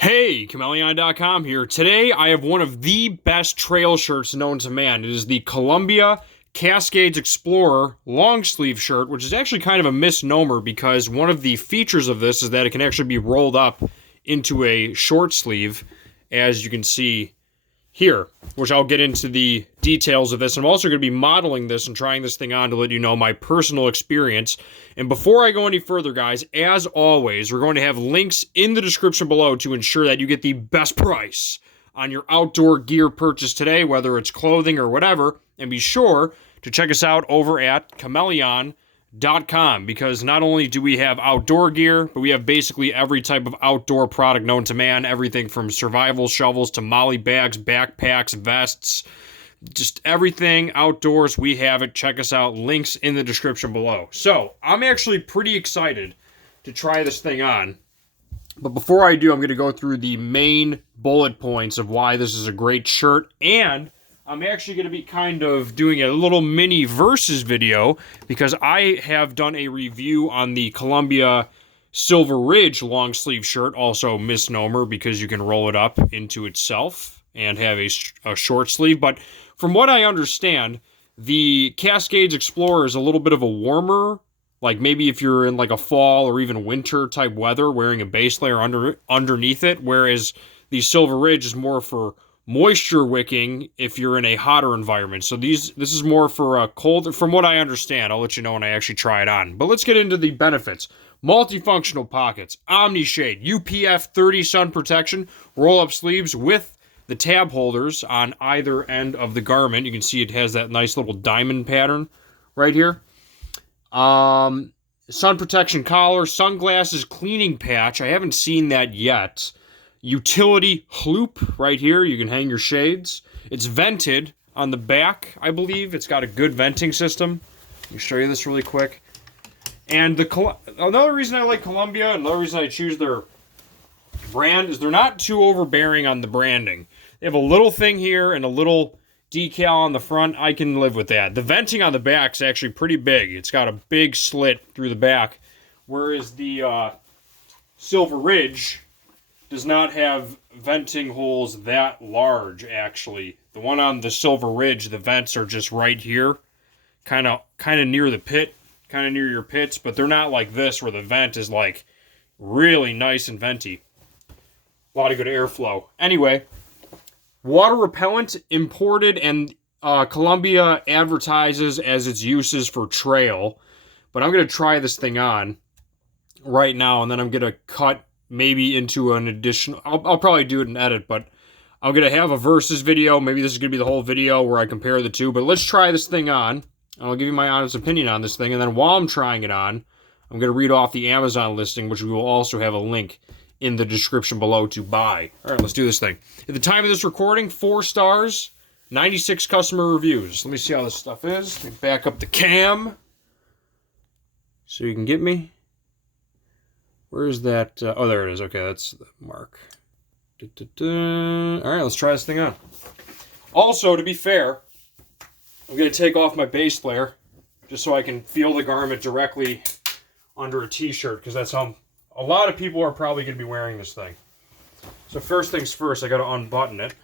Hey, Chmelaeon.com here. Today I have one of the best trail shirts known to man. It is the Colombia Cascades Explorer long sleeve shirt, which is actually kind of a misnomer because one of the features of this is that it can actually be rolled up into a short sleeve, as you can see here, which I'll get into the details of this. I'm also going to be modeling this and trying this thing on to let you know my personal experience. And before I go any further, guys, as always, we're going to have links in the description below to ensure that you get the best price on your outdoor gear purchase today, whether it's clothing or whatever. And be sure to check us out over at Chmelaeon.com, because not only do we have outdoor gear, but we have basically every type of outdoor product known to man, everything from survival shovels to molly bags, backpacks, vests, just everything outdoors, we have it. Check us out, links in the description below. So I'm actually pretty excited to try this thing on, but before I do, I'm going to go through the main bullet points of why this is a great shirt, and I'm actually going to be kind of doing a little mini versus video because I have done a review on the Colombia Silver Ridge long sleeve shirt, also misnomer because you can roll it up into itself and have a short sleeve. But from what I understand, the Cascades Explorer is a little bit of a warmer, like maybe if you're in like a fall or even winter type weather wearing a base layer underneath it, whereas the Silver Ridge is more for moisture wicking if you're in a hotter environment. So this is more for a cold, from what I understand. I'll let you know when I actually try it on. But let's get into the benefits. Multifunctional pockets, Omni Shade, UPF 30 sun protection, roll-up sleeves with the tab holders on either end of the garment. You can see it has that nice little diamond pattern right here. Sun protection collar, sunglasses cleaning patch. I haven't seen that yet. Utility loop right here. You can hang your shades. It's vented on the back, I believe. It's got a good venting system. Let me show you this really quick. And another reason I like Colombia, another reason I choose their brand, is they're not too overbearing on the branding. They have a little thing here and a little decal on the front. I can live with that. The venting on the back is actually pretty big. It's got a big slit through the back, whereas the Silver Ridge does not have venting holes that large, actually. The one on the Silver Ridge, the vents are just right here, kind of near the pit, kind of near your pits, but they're not like this where the vent is like really nice and venty. A lot of good airflow. Anyway, water repellent, imported, and Colombia advertises as its uses for trail. But I'm going to try this thing on right now, and then I'm going to cut maybe into an additional, I'll probably do it in edit, but I'm going to have a versus video. Maybe this is going to be the whole video where I compare the two, but let's try this thing on. I'll give you my honest opinion on this thing, and then while I'm trying it on, I'm going to read off the Amazon listing, which we will also have a link in the description below to buy. All right, let's do this thing. At the time of this recording, 4 stars, 96 customer reviews. Let me see how this stuff is. Let me back up the cam so you can get me. Where is that? Oh, there it is. Okay, that's the mark. All right, let's try this thing on. Also, to be fair, I'm going to take off my base layer just so I can feel the garment directly under a t-shirt, because that's how a lot of people are probably going to be wearing this thing. So first things first, I got to unbutton it.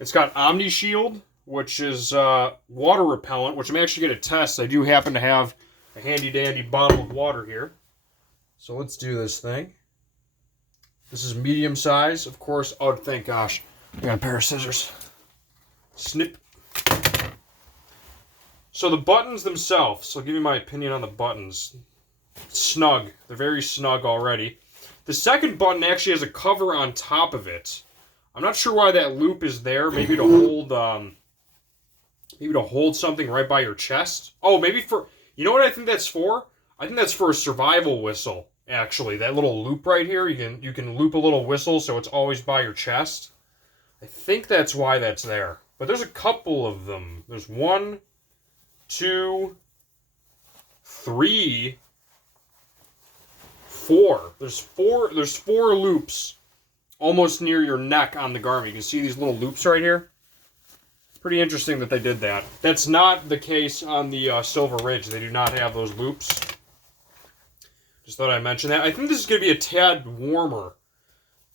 It's got Omni Shield, which is water repellent, which I'm actually going to test. I do happen to have a handy-dandy bottle of water here. So let's do this thing. This is medium size, of course. Oh, thank gosh. I got a pair of scissors. Snip. So the buttons themselves, I'll give you my opinion on the buttons. Snug. They're very snug already. The second button actually has a cover on top of it. I'm not sure why that loop is there. Maybe to hold something right by your chest. Oh, maybe for, you know what I think that's for? I think that's for a survival whistle, actually. That little loop right here, you can loop a little whistle so it's always by your chest. I think that's why that's there. But there's a couple of them. There's 1, 2, 3, 4. There's four loops almost near your neck on the garment. You can see these little loops right here. Pretty interesting that they did that. That's not the case on the Silver Ridge. They do not have those loops. Just thought I'd mention that. I think this is going to be a tad warmer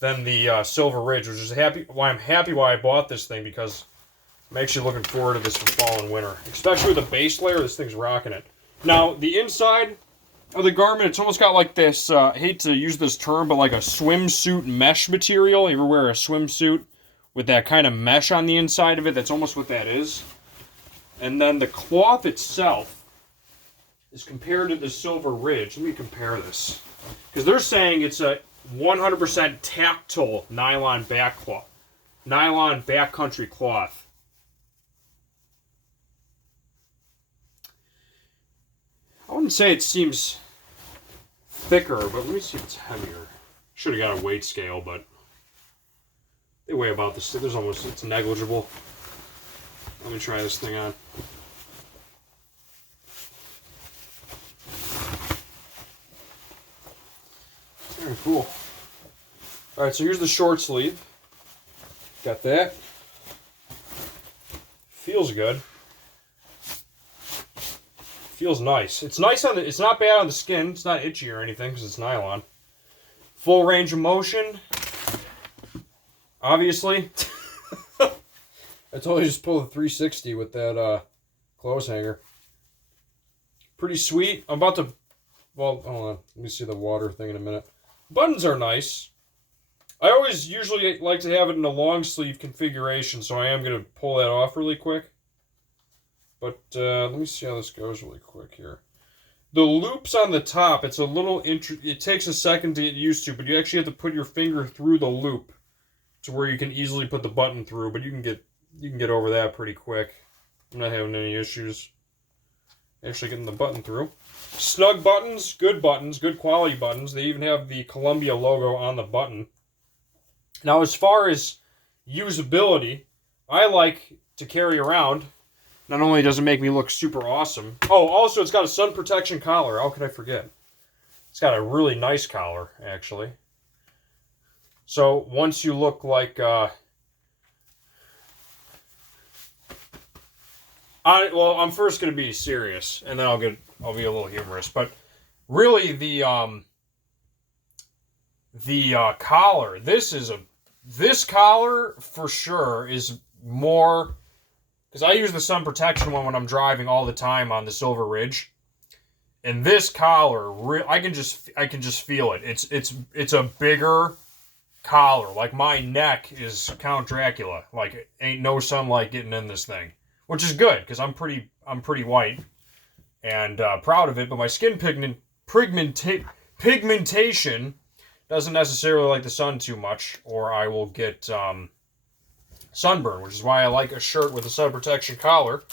than the Silver Ridge, which is I'm happy why I bought this thing, because I'm actually looking forward to this for fall and winter. Especially with the base layer, this thing's rocking it. Now, the inside of the garment, it's almost got like this, I hate to use this term, but like a swimsuit mesh material. You ever wear a swimsuit with that kind of mesh on the inside of it? That's almost what that is. And then the cloth itself is compared to the Silver Ridge. Let me compare this. Because they're saying it's a 100% tactile nylon back cloth. Nylon backcountry cloth. I wouldn't say it seems thicker, but let me see if it's heavier. Should have got a weight scale, but they weigh about this. It's negligible. Let me try this thing on. Very cool. Alright, so here's the short sleeve. Got that. Feels good. Feels nice. It's nice on the. It's not bad on the skin. It's not itchy or anything because it's nylon. Full range of motion. Obviously. I totally just pulled a 360 with that clothes hanger. Pretty sweet. I'm about to. Well, hold on. Let me see the water thing in a minute. Buttons are nice. I always usually like to have it in a long sleeve configuration, so I am going to pull that off really quick. But let me see how this goes really quick here. The loops on the top, it's a little it takes a second to get used to, but you actually have to put your finger through the loop to where you can easily put the button through, but you can get over that pretty quick. I'm not having any issues actually getting the button through. Snug buttons, good quality buttons. They even have the Colombia logo on the button. Now, as far as usability, I like to carry around. Not only does it make me look super awesome. Oh, also, it's got a sun protection collar. How could I forget? It's got a really nice collar, actually. So, once you look like... I'm first going to be serious, and then I'll be a little humorous. But really, the collar. This collar for sure is more, because I use the sun protection one when I'm driving all the time on the Silver Ridge, and this collar, I can just feel it. It's a bigger collar. Like my neck is Count Dracula. Like ain't no sunlight getting in this thing. Which is good, because I'm pretty white and proud of it, but my skin pigmentation doesn't necessarily like the sun too much, or I will get sunburn, which is why I like a shirt with a sun protection collar.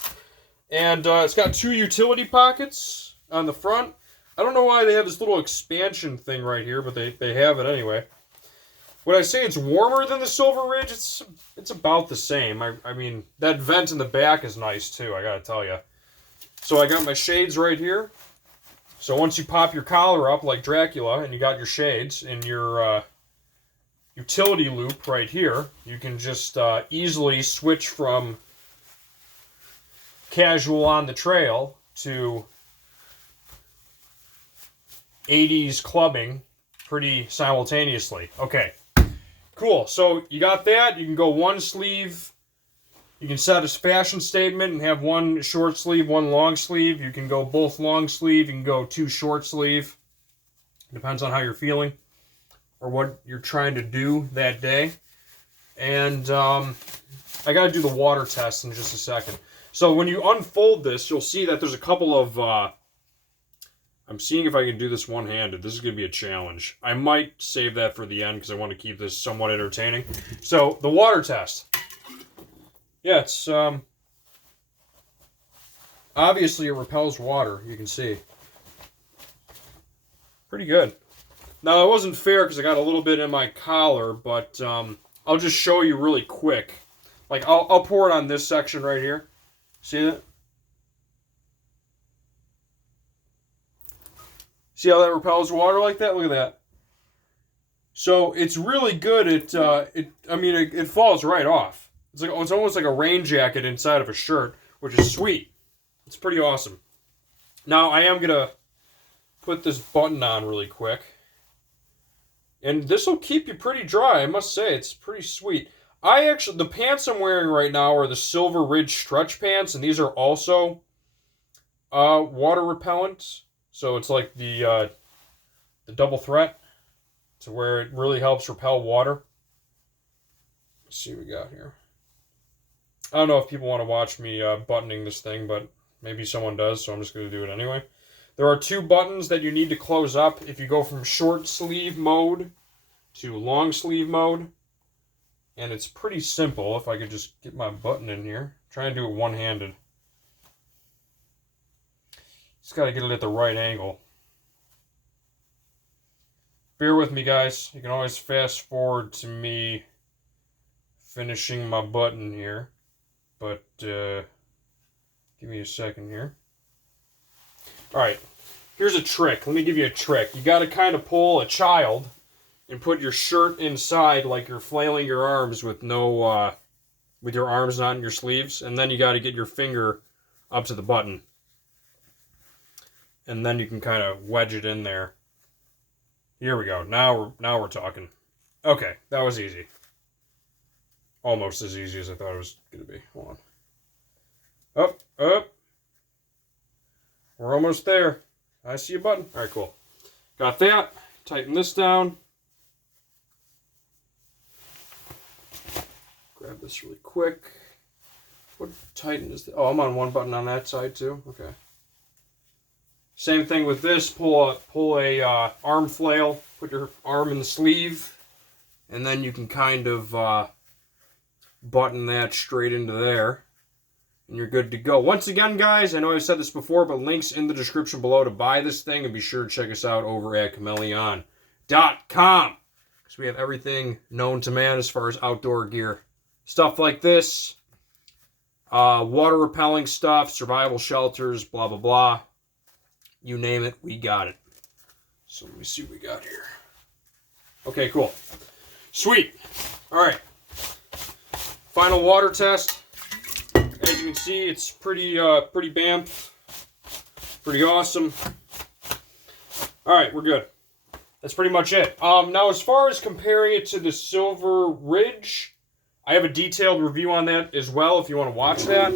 And it's got 2 utility pockets on the front. I don't know why they have this little expansion thing right here, but they have it anyway. Would I say it's warmer than the Silver Ridge? It's about the same. I mean, that vent in the back is nice too, I gotta tell you. So I got my shades right here. So once you pop your collar up like Dracula and you got your shades and your utility loop right here, you can just easily switch from casual on the trail to 80s clubbing pretty simultaneously. Okay. Cool, so you got that. You can go one sleeve. You can set a fashion statement and have one short sleeve, one long sleeve. You can go both long sleeve. You can go 2 short sleeve. Depends on how you're feeling or what you're trying to do that day. And I got to do the water test in just a second. So when you unfold this, you'll see that there's a couple of... I'm seeing if I can do this one-handed. This is going to be a challenge. I might save that for the end because I want to keep this somewhat entertaining. So, the water test. Yeah, it's... obviously, it repels water, you can see. Pretty good. Now, it wasn't fair because I got a little bit in my collar, but I'll just show you really quick. Like, I'll pour it on this section right here. See that? See how that repels water like that? Look at that. So it's really good. It falls right off. It's almost like a rain jacket inside of a shirt, which is sweet. It's pretty awesome. Now I am gonna put this button on really quick. And this will keep you pretty dry, I must say. It's pretty sweet. The pants I'm wearing right now are the Silver Ridge stretch pants, and these are also water repellent. So it's like the double threat to where it really helps repel water. Let's see what we got here. I don't know if people want to watch me buttoning this thing, but maybe someone does, so I'm just going to do it anyway. There are 2 buttons that you need to close up if you go from short sleeve mode to long sleeve mode. And it's pretty simple. If I could just get my button in here. Try and do it one-handed. Just got to get it at the right angle. Bear with me, guys. You can always fast forward to me finishing my button here. But give me a second here. Alright, here's a trick. Let me give you a trick. You got to kind of pull a child and put your shirt inside like you're flailing your arms with no, with your arms not in your sleeves. And then you got to get your finger up to the button. And then you can kind of wedge it in there. Here we go. Now we're talking. Okay, that was easy. Almost as easy as I thought it was going to be. Hold on. Up, up. We're almost there. I see a button. All right, cool. Got that. Tighten this down. Grab this really quick. What tighten is this? Oh, I'm on one button on that side too. Okay. Same thing with this. Pull a arm flail. Put your arm in the sleeve, and then you can kind of button that straight into there. And you're good to go. Once again, guys, I know I've said this before, but links in the description below to buy this thing, and be sure to check us out over at Chmelaeon.com, because we have everything known to man as far as outdoor gear. Stuff like this, water repelling stuff, survival shelters, blah, blah, blah. You name it, we got it. So let me see what we got here. Okay, cool. Sweet. All right. Final water test. As you can see, it's pretty BAMF. Pretty awesome. Alright, we're good. That's pretty much it. Now, as far as comparing it to the Silver Ridge, I have a detailed review on that as well if you want to watch that.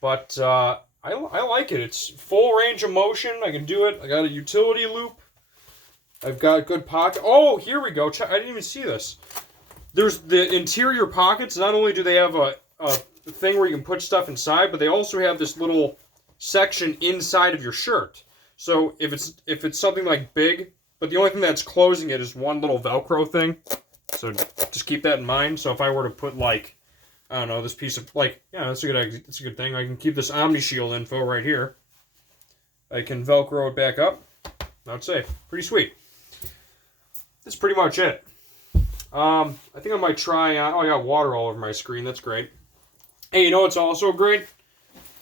But I like it. It's full range of motion. I can do it. I got a utility loop. I've got good pocket. Oh, here we go. I didn't even see this. There's the interior pockets. Not only do they have a thing where you can put stuff inside, but they also have this little section inside of your shirt. So if it's something like big, but the only thing that's closing it is one little Velcro thing. So just keep that in mind. So if I were to put, like, I don't know, this piece of, like, yeah, that's a good thing. I can keep this OmniShield info right here. I can Velcro it back up. Now it's safe. Pretty sweet. That's pretty much it. I think I might try on. Oh, I got water all over my screen. That's great. Hey, you know what's also great?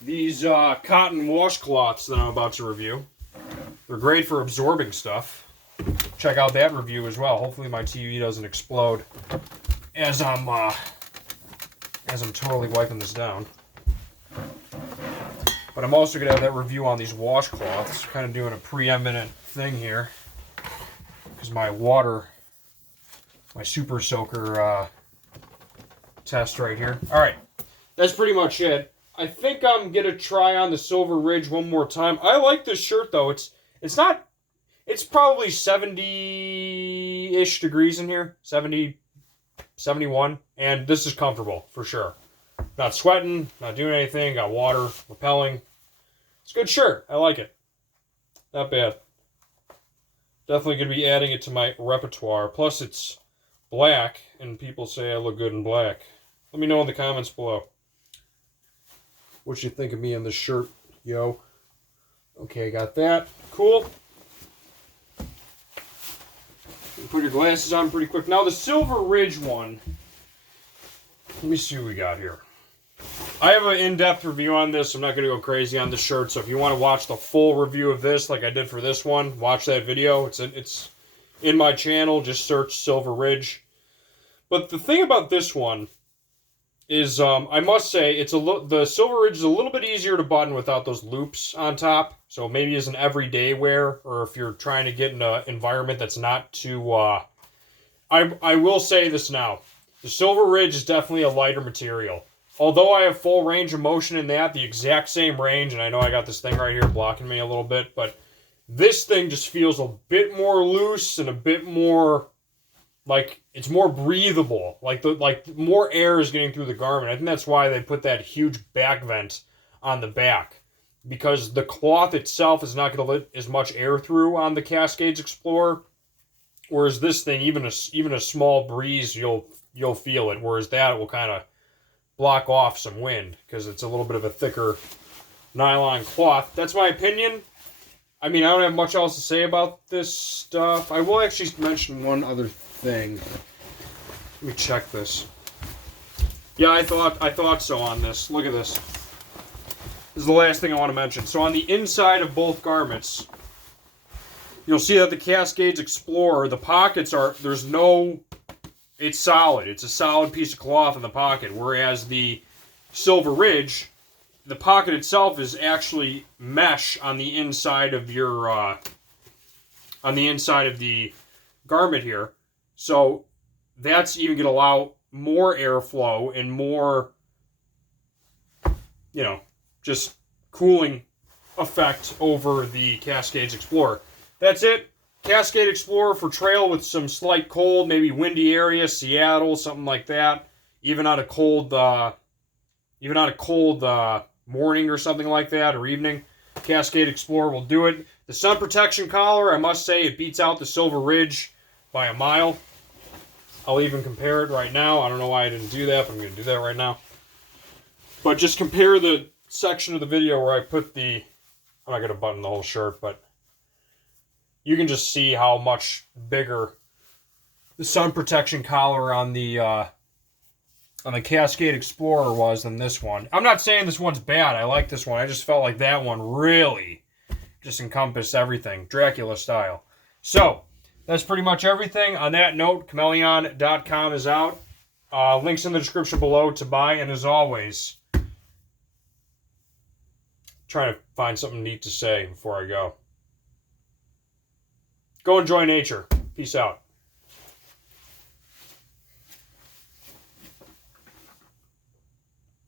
These cotton washcloths that I'm about to review. They're great for absorbing stuff. Check out that review as well. Hopefully my TV doesn't explode as I'm totally wiping this down. But I'm also going to have that review on these washcloths. Kind of doing a preeminent thing here. Because my super soaker test right here. Alright, that's pretty much it. I think I'm going to try on the Silver Ridge one more time. I like this shirt though. It's probably 70-ish degrees in here. 70, 71. And this is comfortable, for sure. Not sweating, not doing anything, got water, repelling. It's a good shirt. I like it. Not bad. Definitely going to be adding it to my repertoire. Plus it's black, and people say I look good in black. Let me know in the comments below what you think of me in this shirt, yo. Okay, got that. Cool. Put your glasses on pretty quick. Now the Silver Ridge one. Let me see what we got here. I have an in-depth review on this. I'm not going to go crazy on the shirt, so if you want to watch the full review of this like I did for this one, watch that video. It's in my channel. Just search Silver Ridge. But the thing about this one, is I must say the Silver Ridge is a little bit easier to button without those loops on top. So maybe as an everyday wear, or if you're trying to get in an environment that's not too. I will say this now: the Silver Ridge is definitely a lighter material. Although I have full range of motion in that, the exact same range, and I know I got this thing right here blocking me a little bit, but this thing just feels a bit more loose and a bit more like it's more breathable. Like more air is getting through the garment. I think that's why they put that huge back vent on the back, because the cloth itself is not going to let as much air through on the Cascades Explorer. Whereas this thing, even a small breeze, you'll feel it. Whereas that will kind of block off some wind because it's a little bit of a thicker nylon cloth. That's my opinion. I mean, I don't have much else to say about this stuff. I will actually mention one other thing. Let me check this. Yeah, I thought so on this. Look at this. This is the last thing I want to mention. So on the inside of both garments, you'll see that the Cascades Explorer, the pockets it's solid. It's a solid piece of cloth in the pocket. Whereas the Silver Ridge, the pocket itself is actually mesh on the inside of your, on the inside of the garment here. So that's even going to allow more airflow and more, just cooling effect over the Cascades Explorer. That's it. Cascade Explorer for trail with some slight cold, maybe windy area, Seattle, something like that. Even on a cold morning or something like that, or evening, Cascade Explorer will do it. The sun protection collar, I must say, it beats out the Silver Ridge by a mile. I'll even compare it right now. I don't know why I didn't do that, but I'm going to do that right now. But just compare the section of the video where I put I'm not going to button the whole shirt, but you can just see how much bigger the sun protection collar on the Cascade Explorer was than this one. I'm not saying this one's bad. I like this one. I just felt like that one really just encompassed everything, Dracula style. So, that's pretty much everything. On that note, Chmelaeon.com is out. Links in the description below to buy. And as always, trying to find something neat to say before I go. Go enjoy nature. Peace out.